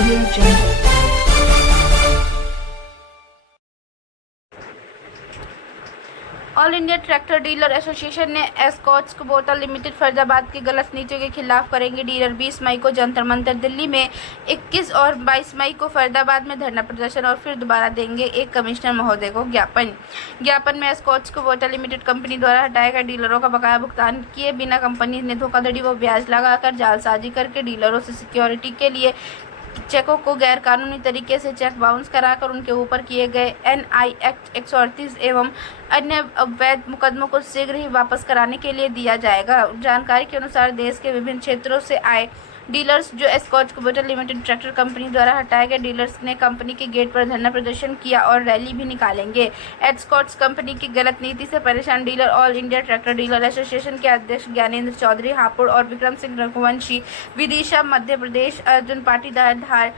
Audio Jungle. All India tractor dealer association ने Escorts बोतल limited Faridabad की गलत नीतियों के खिलाफ करेंगे डीलर। 20 मई को जंतर मंतर दिल्ली में, 21 और 22 मई को फरीदाबाद में धरना प्रदर्शन और फिर दोबारा देंगे एक कमिश्नर महोदय को ज्ञापन में एस्कॉर्ट्स बोतल लिमिटेड कंपनी द्वारा हटाए गए डीलरों का बकाया भुगतान किए बिना कंपनी ने धोखाधड़ी व ब्याज लगाकर जालसाजी करके डीलरों से सिक्योरिटी के लिए चेकों को गैर कानूनी तरीके से चेक बाउंस कराकर उनके ऊपर किए गए NI एक्ट 138 एवं अन्य अवैध मुकदमों को शीघ्र ही वापस कराने के लिए दिया जाएगा। जानकारी के अनुसार देश के विभिन्न क्षेत्रों से आए डीलर्स जो एस्कॉर्ट्स बोतल लिमिटेड ट्रैक्टर कंपनी द्वारा हटाए गए डीलर्स ने कंपनी के गेट पर धरना प्रदर्शन किया और रैली भी निकालेंगे। एस्कॉर्ट्स कंपनी की गलत नीति से परेशान dealer all India tractor dealer association के अध्यक्ष ज्ञानेंद्र चौधरी हापुड़ और विक्रम सिंह रघुवंशी विदिशा मध्य प्रदेश, अर्जुन पाटीदार धार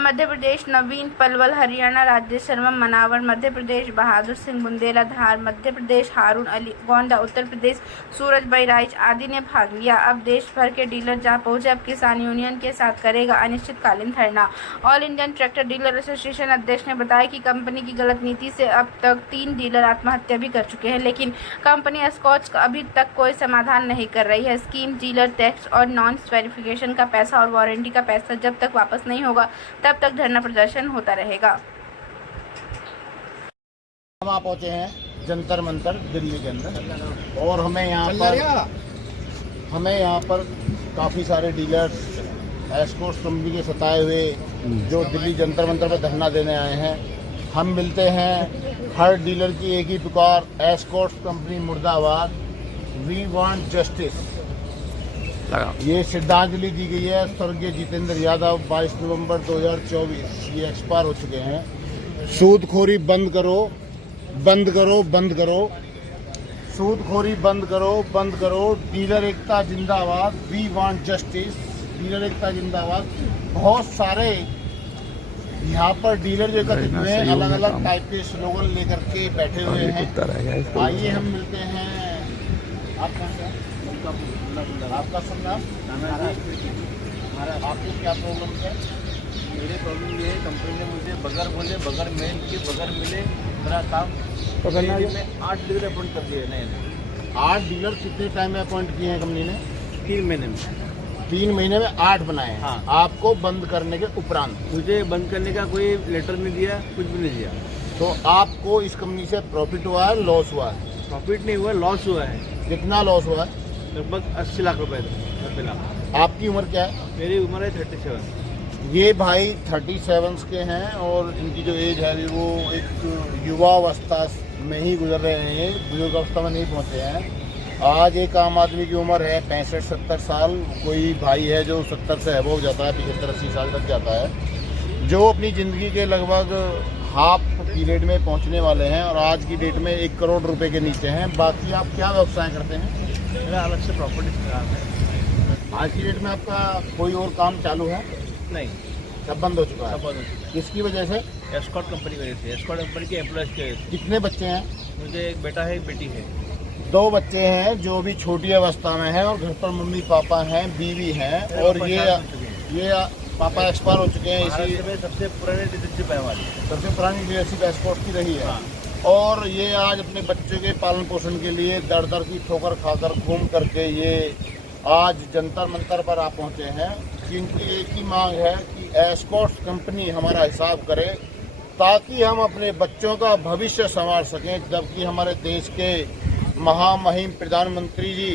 मध्य प्रदेश, नवीन पलवल हरियाणा, राजेश शर्मा मनावर मध्य प्रदेश, बहादुर सिंह बुंदेला धार मध्य प्रदेश, हारून अली गोंडा उत्तर प्रदेश, सूरज बहराइच आदि ने भाग लिया। अब देश भर के डीलर जहां पहुंचे, अब किसान यूनियन के साथ करेगा अनिश्चितकालीन धरना। All Indian tractor dealer association अध्यक्ष ने बताया कि कंपनी की गलत नीति से अब तक 3 डीलर आत्महत्या भी कर चुके हैं, लेकिन कंपनी एस्कॉर्ट्स का अभी तक कोई समाधान नहीं कर रही है। स्कीम, डीलर टैक्स और नॉन वेरिफिकेशन का पैसा और वारंटी का पैसा जब तक वापस नहीं होगा तब तक धरना प्रदर्शन होता रहेगा। हम आप पहुंचे हैं जंतर मंतर दिल्ली के अंदर और हमें यहाँ पर काफ़ी सारे डीलर्स एस्कॉर्ट्स कंपनी के सताए हुए जो दिल्ली जंतर मंतर पर धरना देने आए हैं। हम मिलते हैं, हर डीलर की एक ही पुकार, एस्कॉर्ट्स कंपनी मुर्दाबाद, वी वांट जस्टिस। ये श्रद्धांजलि दी गई है स्वर्गीय जितेंद्र यादव। 22 नवंबर 2024 ये एक्सपायर हो चुके हैं। सूदखोरी बंद करो, बंद करो, बंद करो। सूदखोरी बंद करो, बंद करो। डीलर एकता जिंदाबाद, वी वांट जस्टिस। डीलर एकता जिंदाबाद। बहुत सारे यहाँ पर डीलर जो एकत्रित हुए हैं, अलग अलग टाइप के स्लोगन लेकर के बैठे हुए हैं। आइए हम मिलते हैं। आपका शुभ नाम? आपको क्या प्रॉब्लम है? मेरे प्रॉब्लम ये है, कंपनी ने मुझे बगैर बोले, बगैर मेल के, बगैर मिले मेरा काम पकड़ना में 8 डीलर अपॉइंट कर दिए नए। 8 डीलर कितने टाइम में अपॉइंट किए हैं कंपनी ने? 3 महीने में। 3 महीने में 8 बनाए हैं। हाँ। आपको बंद करने के उपरांत मुझे बंद करने का कोई लेटर नहीं दिया, कुछ भी नहीं दिया। तो आपको इस कंपनी से प्रॉफिट हुआ है, लॉस हुआ है? प्रॉफिट नहीं हुआ, लॉस हुआ है। कितना लॉस हुआ है? लगभग 80 लाख रुपए, 90 लाख। आपकी उम्र क्या है? मेरी उम्र है 37। ये भाई 37 के हैं और इनकी जो एज है वो एक युवा अवस्था में ही गुजर रहे हैं, बुजुर्ग अवस्था में नहीं पहुंचे हैं। आज एक आम आदमी की उम्र है 65-70 साल। कोई भाई है जो 70 से अबव जाता है, 75-80 साल तक जाता है, जो अपनी ज़िंदगी के लगभग हाफ पीरियड में पहुंचने वाले हैं और आज की डेट में 1 करोड़ रुपए के नीचे हैं। बाकी आप क्या व्यवसाय करते हैं? मेरा अलग से प्रॉपर्टी काम है। आज की डेट में आपका कोई और काम चालू है? नहीं, सब बंद हो चुका सब है। बंद हो चुका किसकी वजह से? है। एस्कॉर्ट कंपनी की वजह से, एस्कॉर्ट कंपनी के एम्प्लॉयज़ की वजह से। कितने बच्चे हैं? मुझे एक बेटा है, एक बेटी है। 2 बच्चे हैं जो भी छोटी अवस्था में हैं और घर पर मम्मी पापा हैं, बीवी हैं और ये पापा एक्सपायर हो चुके हैं। इसी में सबसे पुरानी डीलरशिप है हमारी, सबसे पुरानी डीलरशिप एस्कॉर्ट की रही है। हाँ। और ये आज अपने बच्चों के पालन पोषण के लिए दर दर की ठोकर खाकर घूम करके ये आज जंतर मंतर पर आ पहुंचे हैं। जिनकी एक ही मांग है कि एस्कॉर्ट्स कंपनी हमारा हिसाब करे ताकि हम अपने बच्चों का भविष्य संवार सकें। जबकि हमारे देश के महामहिम प्रधानमंत्री जी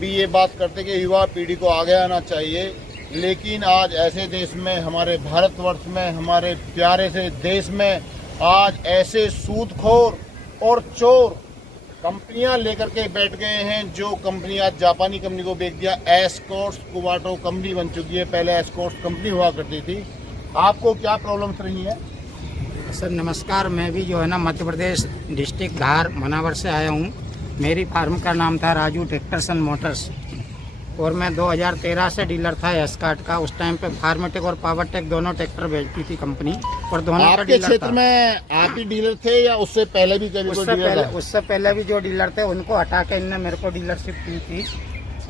भी ये बात करते कि युवा पीढ़ी को आगे आना चाहिए, लेकिन आज ऐसे देश में, हमारे भारतवर्ष में, हमारे प्यारे से देश में आज ऐसे सूदखोर और चोर कंपनियां लेकर के बैठ गए हैं जो कंपनी आज जापानी कंपनी को बेच दिया। एस्कॉर्ट्स कुवाटो कंपनी बन चुकी है, पहले एस्कॉर्ट्स कंपनी हुआ करती थी। आपको क्या प्रॉब्लम्स रही है? सर नमस्कार, मैं भी जो है ना मध्य प्रदेश डिस्ट्रिक्ट धार मनावर से आया हूँ। मेरी फार्म का नाम था राजू ट्रैक्टर्स एंड मोटर्स और मैं 2013 से डीलर था एस्कॉर्ट का। उस टाइम पे फार्मेटेक और पावरटेक दोनों ट्रैक्टर बेचती थी कंपनी और दोनों का आपके डीलर क्षेत्र था। में आप ही डीलर थे या उससे पहले भी कभी कोई डीलर था? उससे पहले भी जो डीलर थे उनको हटा के इनने मेरे को डीलरशिप दी थी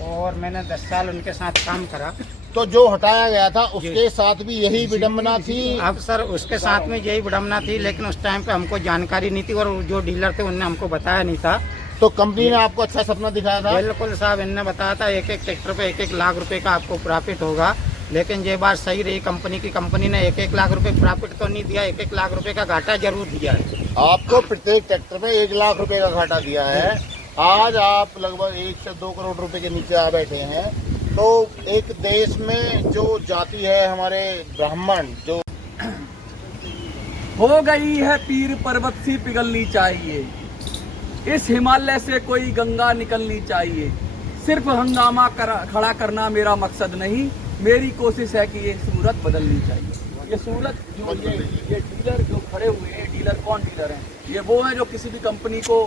और मैंने 10 साल उनके साथ काम करा। तो जो हटाया गया था उसके साथ भी यही विडंबना थी। अब सर उसके साथ में यही विडंबना थी, लेकिन उस टाइम पे हमको जानकारी नहीं थी और जो डीलर थे उनने हमको बताया नहीं था। तो कंपनी ने आपको अच्छा सपना दिखाया था। बिल्कुल साहब, इनने बताया था एक एक ट्रैक्टर पे 1-1 लाख रुपए का आपको प्रॉफिट होगा, लेकिन ये बात सही रही कंपनी की। कंपनी ने 1-1 लाख रुपए प्रॉफिट तो नहीं दिया, 1-1 लाख रुपए का घाटा जरूर दिया है। आपको प्रत्येक ट्रैक्टर पे 1 लाख रुपए का घाटा दिया है। आज आप लगभग 1 से 2 करोड़ रुपए के नीचे आ बैठे हैं। तो एक देश में जो जाति है हमारे ब्राह्मण, जो हो गई है पीर पर्वत सी पिघलनी चाहिए, इस हिमालय से कोई गंगा निकलनी चाहिए। सिर्फ हंगामा खड़ा करना मेरा मकसद नहीं, मेरी कोशिश है कि ये सूरत बदलनी चाहिए। ये सूरत जो ये डीलर जो खड़े हुए हैं, डीलर कौन डीलर हैं? ये वो हैं जो किसी भी कंपनी को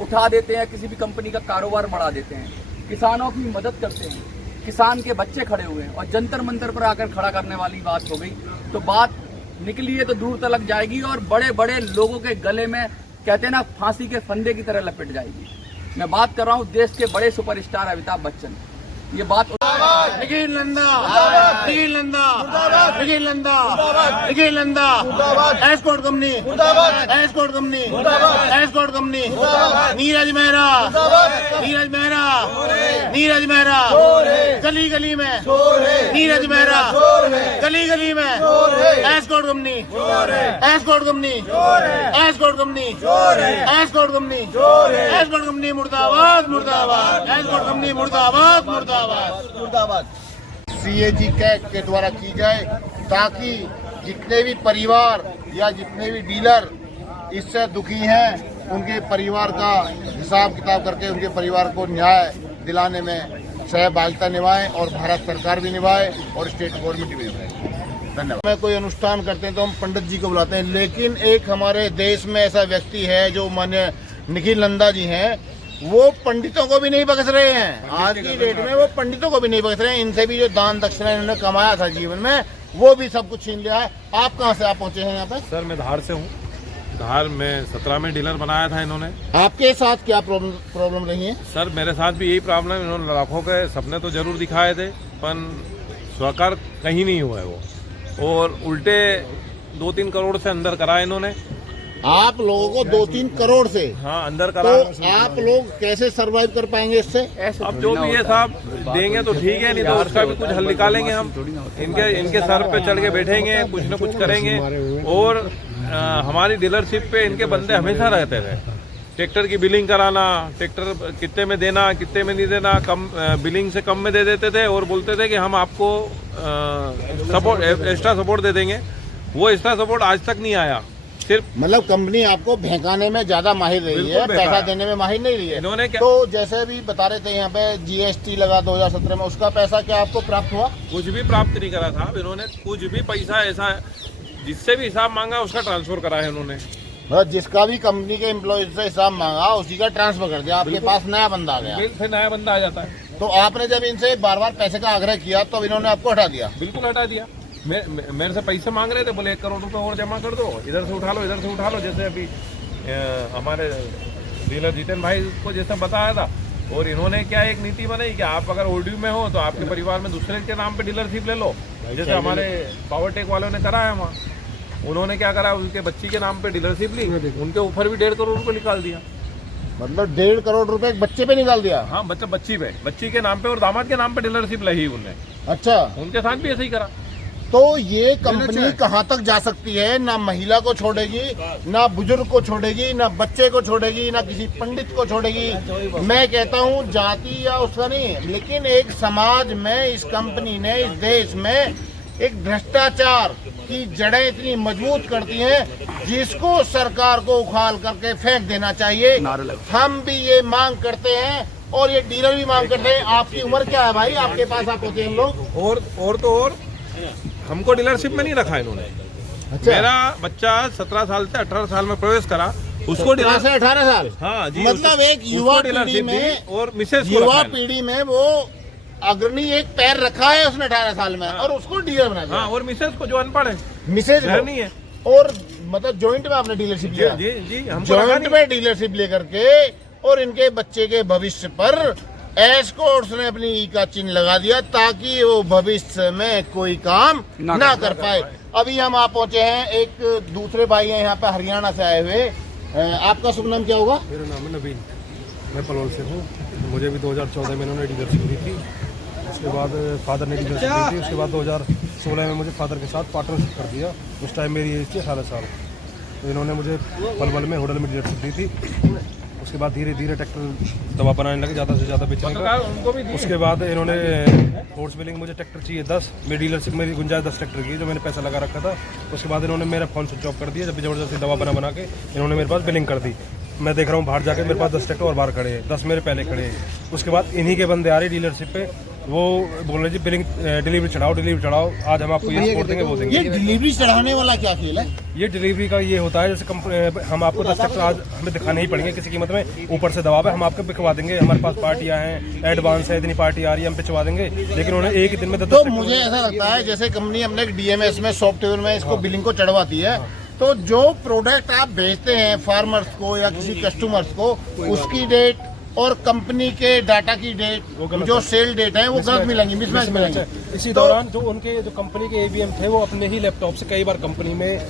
उठा देते हैं, किसी भी कंपनी का कारोबार बढ़ा देते हैं, किसानों की मदद करते हैं। किसान के बच्चे खड़े हुए हैं और जंतर मंतर पर आकर खड़ा करने वाली बात हो गई तो बात निकली है तो दूर तक जाएगी और बड़े बड़े लोगों के गले में कहते हैं ना फांसी के फंदे की तरह लपेट जाएगी। मैं बात कर रहा हूँ देश के बड़े सुपरस्टार अमिताभ बच्चन। ये बात Nikhil Nanda, Nikhil Nanda, Nikhil Nanda, Nikhil Nanda, escort company, escort company, escort company, Neeraj Mehra, Neeraj Mehra, Neeraj Mehra, गली गली में नीरज मेहरा, गली गली में escort company, escort company, escort company, escort company, escort company मुर्दाबाद, मुर्दाबाद, एस्कॉर्ट कंपनी मुर्दाबाद, मुर्दाबाद, मुर्दाबाद। सीएजी के द्वारा की जाए ताकि जितने भी परिवार या जितने भी डीलर इससे दुखी हैं उनके परिवार का हिसाब किताब करके उनके परिवार को न्याय दिलाने में सहभागिता निभाएं और भारत सरकार भी निभाए और स्टेट गवर्नमेंट भी निभाए। धन्यवाद। मैं कोई अनुष्ठान करते हैं तो हम पंडित जी को बुलाते हैं, लेकिन एक हमारे देश में ऐसा व्यक्ति है जो माननीय निखिल नंदा जी हैं, वो पंडितों को भी नहीं बख्श रहे हैं। आज की डेट में वो पंडितों को भी नहीं बख्श रहे हैं। इनसे भी जो दान दक्षिणा इन्होंने कमाया था जीवन में वो भी सब कुछ छीन लिया है। आप कहाँ से आप पहुँचे हैं यहाँ पे? सर मैं धार से हूँ। धार में 17 में डीलर बनाया था इन्होंने। आपके साथ क्या प्रॉब्लम रही है? सर मेरे साथ भी यही प्रॉब्लम। इन्होंने लाखों के सपने तो जरूर दिखाए थे पर स्वीकार कहीं नहीं हुआ है वो, और उल्टे 2-3 करोड़ से अंदर करा इन्होंने। आप लोगों को 2-3 करोड़ से? हाँ अंदर करा। तो आप लोग कैसे सरवाइव कर पाएंगे इससे? अब जो भी ये साहब देंगे तो ठीक है, नहीं तो उसका भी कुछ हल निकालेंगे हम। इनके सर पे चढ़ के बैठेंगे, कुछ न कुछ करेंगे। और हमारी डीलरशिप पे इनके बंदे हमेशा रहते थे। ट्रैक्टर की बिलिंग कराना, ट्रैक्टर कितने में देना, कितने में नहीं देना, कम बिलिंग से कम में दे देते थे और बोलते थे कि हम आपको सपोर्ट एक्स्ट्रा सपोर्ट दे देंगे। वो एक्स्ट्रा सपोर्ट आज तक नहीं आया। सिर्फ मतलब कंपनी आपको भहकाने में ज्यादा माहिर रही है, पैसा देने में माहिर नहीं रही है। इन्होंने क्या? तो जैसे भी बता रहे थे यहाँ पे जीएसटी लगा 2017 में, उसका पैसा क्या आपको प्राप्त हुआ? कुछ भी प्राप्त नहीं करा था इन्होंने। कुछ भी पैसा ऐसा जिससे भी हिसाब मांगा उसका ट्रांसफर करा है इन्होंने। मतलब जिसका भी कंपनी के एम्प्लॉय से हिसाब मांगा उसी का ट्रांसफर कर दिया। आपके पास नया बंदा आ गया, फिर नया बंदा आ जाता है। तो आपने जब इनसे बार बार पैसे का आग्रह किया तो इन्होंने आपको हटा दिया? बिल्कुल हटा दिया। मेरे से पैसे मांग रहे थे, बोले 1 करोड़ रुपए और जमा कर दो, इधर से उठा लो, इधर से उठा लो। जैसे अभी हमारे डीलर जितेन भाई को जैसे बताया था। और इन्होंने क्या एक नीति बनाई कि आप अगर ओल्ड्यू में हो तो आपके परिवार में दूसरे के नाम पे डीलरशिप ले लो। जैसे हमारे पावरटेक वालों ने करा है वहाँ, उन्होंने क्या करा, उनके बच्ची के नाम पे डीलरशिप ली, उनके ऊपर भी 1.5 करोड़ रुपए निकाल दिया। मतलब 1.5 करोड़ रुपए एक बच्चे पे निकाल दिया? हाँ मतलब बच्ची के नाम पे और दामाद के नाम पे डीलरशिप ली उनने। अच्छा, उनके साथ भी ऐसे ही करा। तो ये कंपनी कहाँ तक जा सकती है? ना महिला को छोड़ेगी, ना बुजुर्ग को छोड़ेगी, ना बच्चे को छोड़ेगी, ना किसी पंडित को छोड़ेगी। मैं कहता हूँ जाति या उसका नहीं, लेकिन एक समाज में इस कंपनी ने इस देश में एक भ्रष्टाचार की जड़ें इतनी मजबूत करती हैं जिसको सरकार को उखाड़ करके फेंक देना चाहिए। हम भी ये मांग करते हैं और ये डीलर भी मांग करते हैं। आपकी उम्र क्या है भाई? आपके पास आप होते हैं हम लोग। और हमको डीलरशिप में नहीं रखा इन्होंने। अच्छा। मेरा बच्चा 17 साल से 18 साल में प्रवेश करा, उसको 17 से 18 साल? हाँ जी। मतलब एक युवा पीढ़ी में, और मिसेज युवा पीढ़ी में वो अग्रणी एक पैर रखा है उसने 18 साल में। हाँ। और उसको डीलर बना दिया। हाँ, और मिसेज को जो अनपढ़ है, मिसेज नहीं है। और मतलब जॉइंट में आपने डीलरशिप लिया? जी हमको जॉइंट में डीलरशिप लेकर के और इनके बच्चे के भविष्य पर एस्कॉर्ट्स ने अपनी ई का चिन्ह लगा दिया ताकि वो भविष्य में कोई काम ना कर पाए। अभी हम आप पहुंचे हैं, एक दूसरे भाई हैं यहाँ पे हरियाणा से आए हुए। आपका शुभ नाम क्या होगा? मेरा नाम है नवीन, मैं पलवल से हूँ। मुझे भी 2014 में इन्होंने डीलरशिप दी थी, उसके बाद फादर ने डीलरशिप दी थी, उसके बाद 2016 में मुझे फादर के साथ पार्टनरशिप कर दिया। उस टाइम मेरी एज थी 18 साल। तो इन्होंने मुझे पलवल में होटल में डीलरशिप दी थी। उसके बाद धीरे धीरे ट्रैक्टर दवा बनाने लगे, ज़्यादा से ज़्यादा बेचने का। उसके बाद इन्होंने फोर्स बिलिंग, मुझे ट्रैक्टर चाहिए 10, मेरी डीलरशिप मेरी गुंजाइश 10 ट्रैक्टर की जो मैंने पैसा लगा रखा था। उसके बाद इन्होंने मेरा फ़ोन स्विच ऑफ कर दिया। जब भी ज़बरदस्ती दवा बना के इन्होंने मेरे पास बिलिंग कर दी। मैं देख रहा हूँ बाहर जाके मेरे पास 10 ट्रैक्टर और बाहर खड़े हैं, 10 मेरे पहले खड़े हैं। उसके बाद इन्हीं के बंदे आ रहे डीलरशिप पे, वो बोल रहे जी बिलिंग डिलीवरी चढ़ाओ, आज हम आपको ये सपोर्ट देंगे, वो देंगे। ये डिलीवरी चढ़ाने वाला क्या खेल है? ये डिलीवरी का ये होता है, जैसे हम आपको 10 ट्रैक्टर आज हमें दिखाने ही पड़ेंगे किसी कीमत में, ऊपर से दबाव है, हम आपको बिकवा देंगे। हमारे पास पार्टियां हैं, एडवांस है, इतनी पार्टी आ रही है, हम पिछवा देंगे। लेकिन उन्होंने एक ही दिन में 10 तो मुझे ऐसा लगता है जैसे कंपनी अपने DMS में सॉफ्टवेयर में इसको बिलिंग को चढ़वाती है, तो जो प्रोडक्ट आप बेचते हैं फार्मर्स को या किसी कस्टमर्स को, उसकी डेट और कंपनी के डाटा की डेट, जो सेल डेट है वो गलत मिलेंगी, मिसमैच मिलेंगे। इसी दौरान जो उनके जो कंपनी के ABM थे, वो अपने ही लैपटॉप से कई बार कंपनी में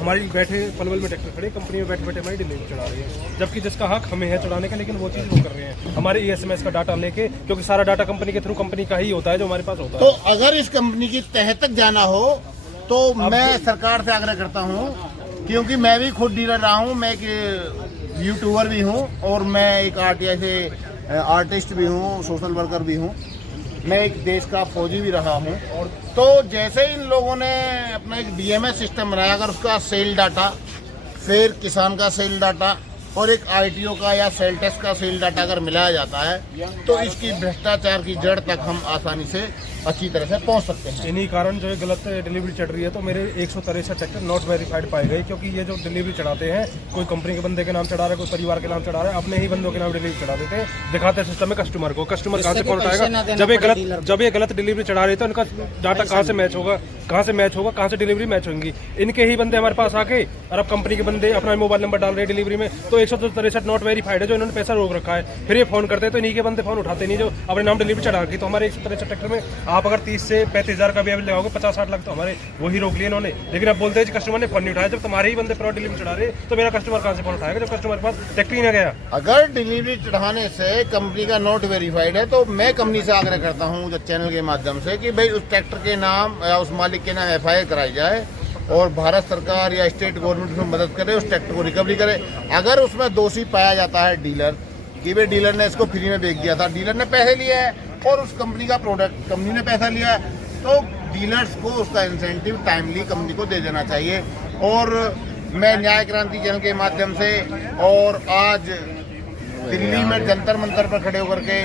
हमारी बैठे पलवल में ट्रैक्टर खड़े, कंपनी में बैठे बैठे हमारी डिलीवरी चढ़ा रही है, जबकि जिसका हक हमें है चढ़ाने का, लेकिन वो चीज़ वो कर रहे हैं हमारे ESMS का डाटा लेके, क्योंकि सारा डाटा कंपनी के थ्रू कंपनी का ही होता है जो हमारे पास होता है। तो अगर इस कंपनी की तह तक जाना हो तो मैं सरकार से आग्रह करता हूँ, क्योंकि मैं भी खुद डीलर रहा हूँ, मैं एक यूट्यूबर भी हूँ और मैं एक RTI से आर्टिस्ट भी हूँ, सोशल वर्कर भी हूँ, मैं एक देश का फौजी भी रहा हूँ। तो जैसे इन लोगों ने अपना एक DMS सिस्टम बनाया, अगर उसका सेल डाटा, फिर किसान का सेल डाटा और एक ITO का या सेल टेस्ट का सेल डाटा अगर मिलाया जाता है, तो इसकी भ्रष्टाचार की जड़ तक हम आसानी से अच्छी तरह से पहुंच सकते हैं। इन्हीं कारण जो है गलत डिलीवरी चढ़ रही है। तो मेरे 163 ट्रैक्टर नॉट वेरीफाइड पाए गए, क्योंकि ये जो डिलीवरी चढ़ाते हैं, कोई कंपनी के बंदे के नाम चढ़ा रहा है, कोई परिवार के नाम चढ़ा रहा है, अपने ही बंदों के नाम डिलीवरी चढ़ा देते हैं, दिखाते हैं सिस्टम में कस्टमर को। कस्टमर कहाँ से कॉल उठाएगा? जब ये गलत डिलीवरी चढ़ा रहे, तो इनका डाटा कहाँ से मैच होगा, कहाँ से डिलीवरी मैच होंगी? इनके ही बंदे हमारे पास आके, और अब कंपनी के बंदे अपना मोबाइल नंबर डाल रहे हैं डिलीवरी में, तो 163 नॉट वेरीफाइड है जो इन्होंने पैसा रोक रखा है। फिर ये फोन करते हैं तो इन्हीं के बंदे फोन उठाते नहीं जो अपने नाम डिलीवरी चढ़ा रखी। तो हमारे 163 ट्रैक्टर में आप अगर 30 से 35,000 का भी लगाओगे, 50-60 लाख तो हमारे वही रोक लिए इन्होंने। लेकिन अब बोलते हैं कस्टमर ने फोन नहीं उठाया। जब तुम्हारे ही बंदे प्रो डिलीवरी चढ़ा रहे, तो मेरा कस्टमर कहाँ से फोन उठाएगा जब कस्टमर के पास ट्रैक्टर ही ना गया? अगर डिलीवरी चढ़ाने से कंपनी का नॉट वेरीफाइड है, तो मैं कंपनी से आग्रह करता हूं जो चैनल के माध्यम से कि भाई उस ट्रैक्टर के नाम या उस मालिक के नाम FIR कराई जाए और भारत सरकार या स्टेट गवर्नमेंट उसमें मदद करे, उस ट्रैक्टर को रिकवरी करे। अगर उसमें दोषी पाया जाता है डीलर कि भाई डीलर ने इसको फ्री में बेच दिया था, डीलर ने पैसे लिए हैं और उस कंपनी का प्रोडक्ट कंपनी ने पैसा लिया है, तो डीलर्स को उसका इंसेंटिव टाइमली कंपनी को दे देना चाहिए। और मैं न्याय क्रांति चैनल के माध्यम से और आज दिल्ली में जंतर मंतर पर खड़े होकर के